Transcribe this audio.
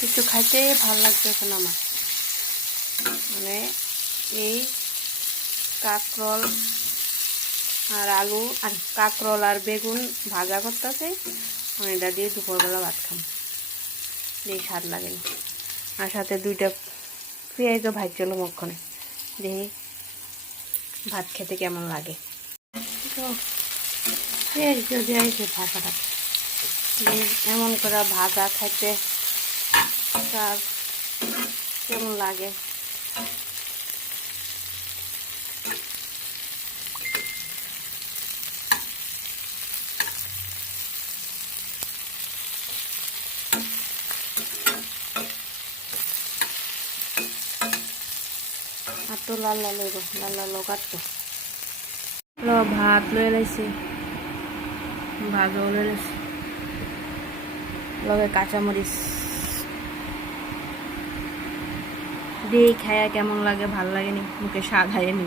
কিছু খাইতে ভালো লাগছে এখন আমার, মানে এই কাঁকরোল আর আলু আর কাঁকরোল আর বেগুন ভাজা করতেছে, আমি এটা দিয়ে দুপুরবেলা ভাত খাম, এই স্বাদ লাগেনি। আর সাথে 2টা পেঁয়াজও ভাজছিল মক্ষণে, দেখি ভাত খেতে কেমন লাগে। তো পেঁয়াজ যদি আইছে ভাজাটা এমন করে ভাজা খাইতে তার কেমন লাগে। আর তো লাল লাল কাটতো ভাত লয়ে লাইছি, ভাজও লয়ে লাইছি, লগে কাঁচামরিচ দিয়ে খায়া কেমন লাগে, ভাল লাগেনি, মুখে স্বাদ হয়নি।